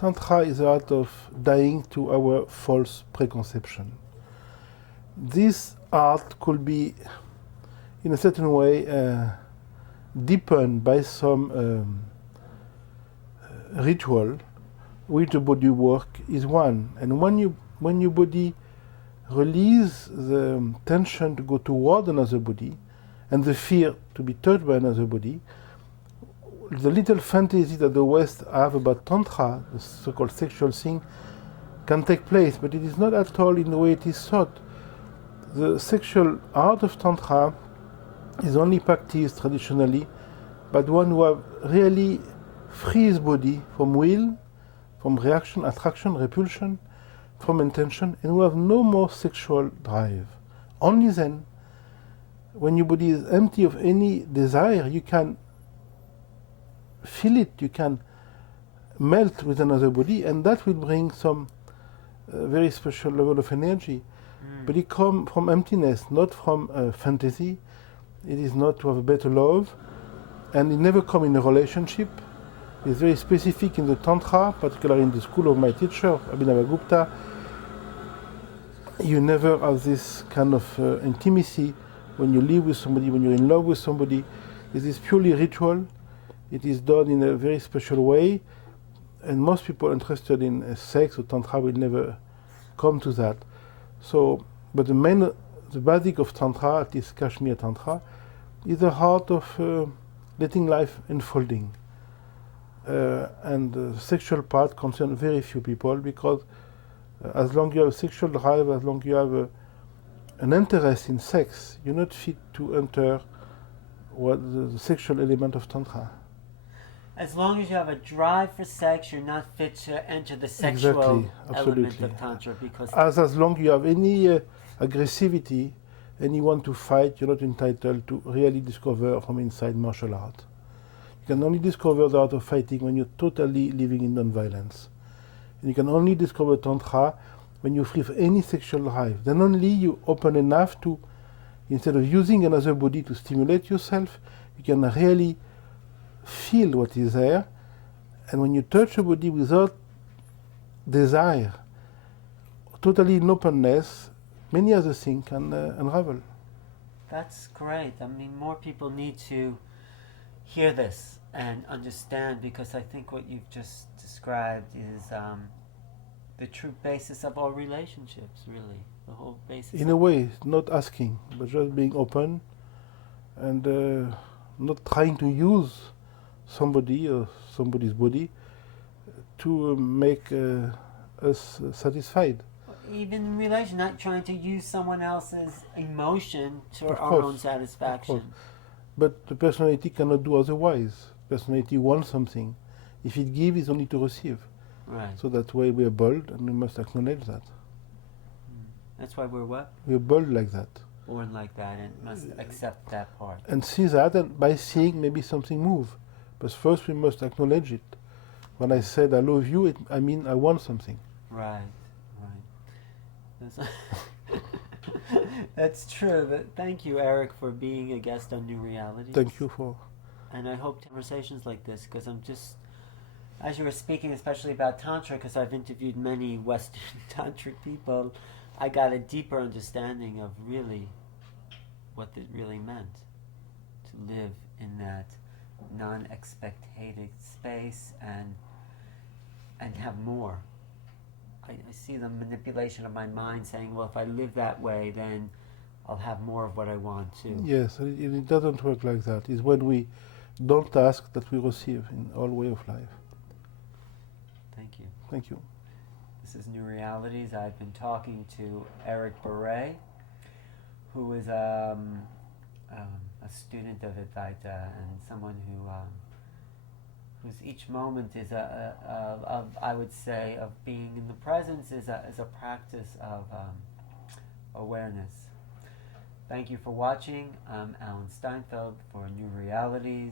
Tantra is the art of dying to our false preconception. This art could be, in a certain way, deepened by some ritual, with the body work is one. And when your body release the tension to go toward another body, and the fear to be touched by another body, the little fantasy that the West have about Tantra, the so-called sexual thing, can take place, but it is not at all in the way it is thought. The sexual art of Tantra is only practiced traditionally by the one who have really free his body from will, from reaction, attraction, repulsion, from intention, and who have no more sexual drive. Only then, when your body is empty of any desire, you can feel it, you can melt with another body, and that will bring some very special level of energy. But it comes from emptiness, not from fantasy. It is not to have a better love, and it never comes in a relationship. It's very specific in the Tantra, particularly in the school of my teacher, Abhinavagupta. You never have this kind of intimacy when you live with somebody, when you're in love with somebody. It is purely ritual. It is done in a very special way, and most people interested in sex or Tantra will never come to that. So, but the basic of Tantra, at least Kashmir Tantra, is the heart of letting life unfolding. And the sexual part concerns very few people, because as long as you have sexual drive, as long as you have an interest in sex, you're not fit to enter what the sexual element of Tantra. As long as you have a drive for sex, you're not fit to enter the sexual element of Tantra. Because as long as you have any aggressivity and you want to fight, you're not entitled to really discover from inside martial art. You can only discover the art of fighting when you're totally living in non-violence. And you can only discover Tantra when you're free of any sexual drive. Then only you open enough to, instead of using another body to stimulate yourself, you can really feel what is there. And when you touch a body without desire, totally in openness, many other things can unravel. That's great. I mean, more people need to hear this and understand, because I think what you've just described is the true basis of all relationships, really. The whole basis. In a way, not asking, but just being open and not trying to use somebody or somebody's body to make us satisfied. Even in relation, not trying to use someone else's emotion to Of our course, own satisfaction. of course. But the personality cannot do otherwise. Personality wants something. If it gives, it's only to receive. Right. So that's why we are bold, and we must acknowledge that. That's why we're what? We are bold like that. Born like that, and must accept that part. And see that, and by seeing, maybe something move. But first we must acknowledge it. When I said I love you, I mean I want something. Right, right. That's true. But thank you, Eric, for being a guest on New Realities. Thank you for... And I hope conversations like this, because I'm just, as you were speaking, especially about Tantra, because I've interviewed many Western Tantric people, I got a deeper understanding of really what it really meant to live in that non-expectated space and have more. I see the manipulation of my mind saying, well, if I live that way, then I'll have more of what I want too. Yes, it doesn't work like that. It's when we don't ask that we receive in all way of life. Thank you. Thank you. This is New Realities. I've been talking to Eric Baret, who is a student of Advaita and someone whose each moment is of, I would say, of being in the presence is a practice of awareness. Thank you for watching. I'm Alan Steinfeld for New Realities.